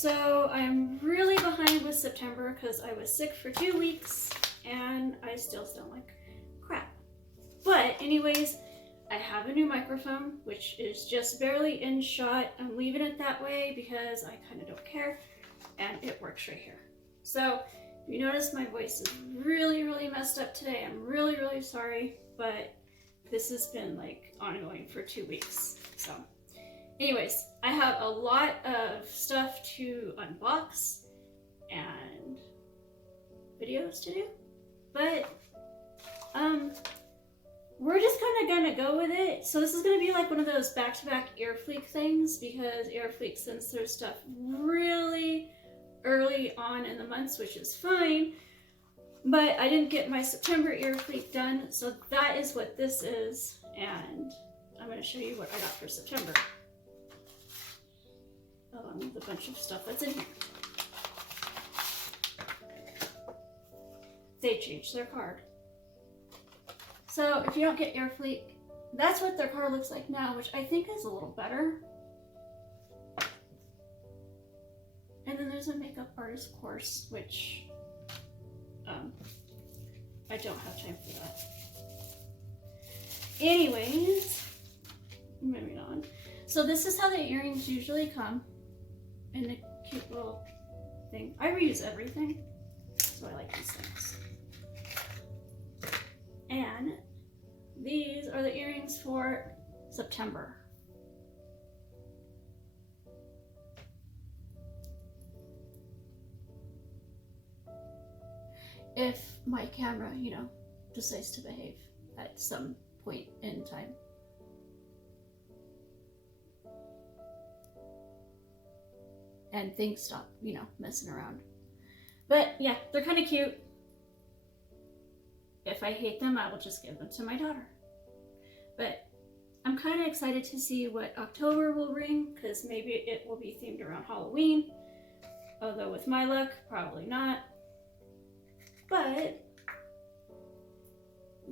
so I'm really behind with September because I was sick for 2 weeks and I still sound like crap. But anyways, I have a new microphone, which is just barely in shot. I'm leaving it that way because I kind of don't care, and it works right here. So if you notice my voice is really, really messed up today, I'm really, really sorry, but this has been like ongoing for 2 weeks. So anyways, I have a lot of stuff to unbox and videos to do, but we're just kind of gonna go with it. So this is gonna be like one of those back-to-back Earfleek things because Earfleek sends their stuff really early on in the months, which is fine, but I didn't get my September Earfleek done, so that is what this is, and I'm going to show you what I got for September along with a bunch of stuff that's in here. They changed their card. So if you don't get Earfleek, that's what their card looks like now, which I think is a little better. And then there's a makeup artist course, which I don't have time for that. Anyways, moving on. So this is how the earrings usually come in a cute little thing. I reuse everything, so I like these things. And these are the earrings for September. If my camera, you know, decides to behave at some point in time. And things stop, you know, messing around. But yeah, they're kind of cute. If I hate them, I will just give them to my daughter. But I'm kind of excited to see what October will bring, because maybe it will be themed around Halloween. Although with my luck, probably not. But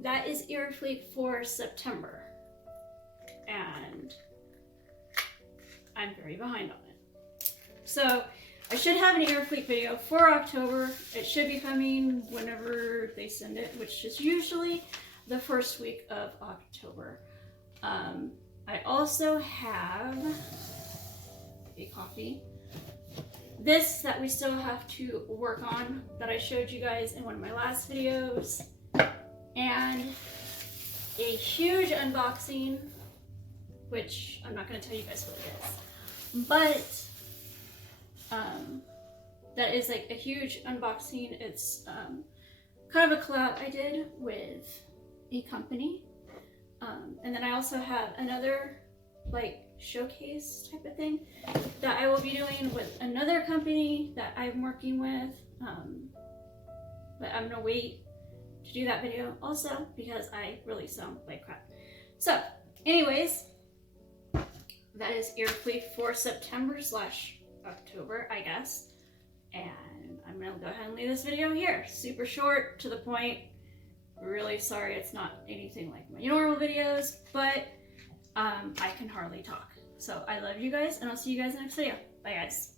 that is Earfleek for September, and I'm very behind on it. So I should have an Earfleek video for October. It should be coming whenever they send it, which is usually the first week of October. I also have a coffee. This that we still have to work on that I showed you guys in one of my last videos, and a huge unboxing, which I'm not going to tell you guys what it is, but that is like a huge unboxing. It's kind of a collab I did with a company, and then I also have another like showcase type of thing that I will be doing with another company that I'm working with, but I'm gonna wait to do that video also because I really sound like crap. So anyways, that is Earfleek for September/October, I guess, and I'm gonna go ahead and leave this video here. Super short, to the point. Really sorry it's not anything like my normal videos, but I can hardly talk. So I love you guys, and I'll see you guys in the next video. Bye guys.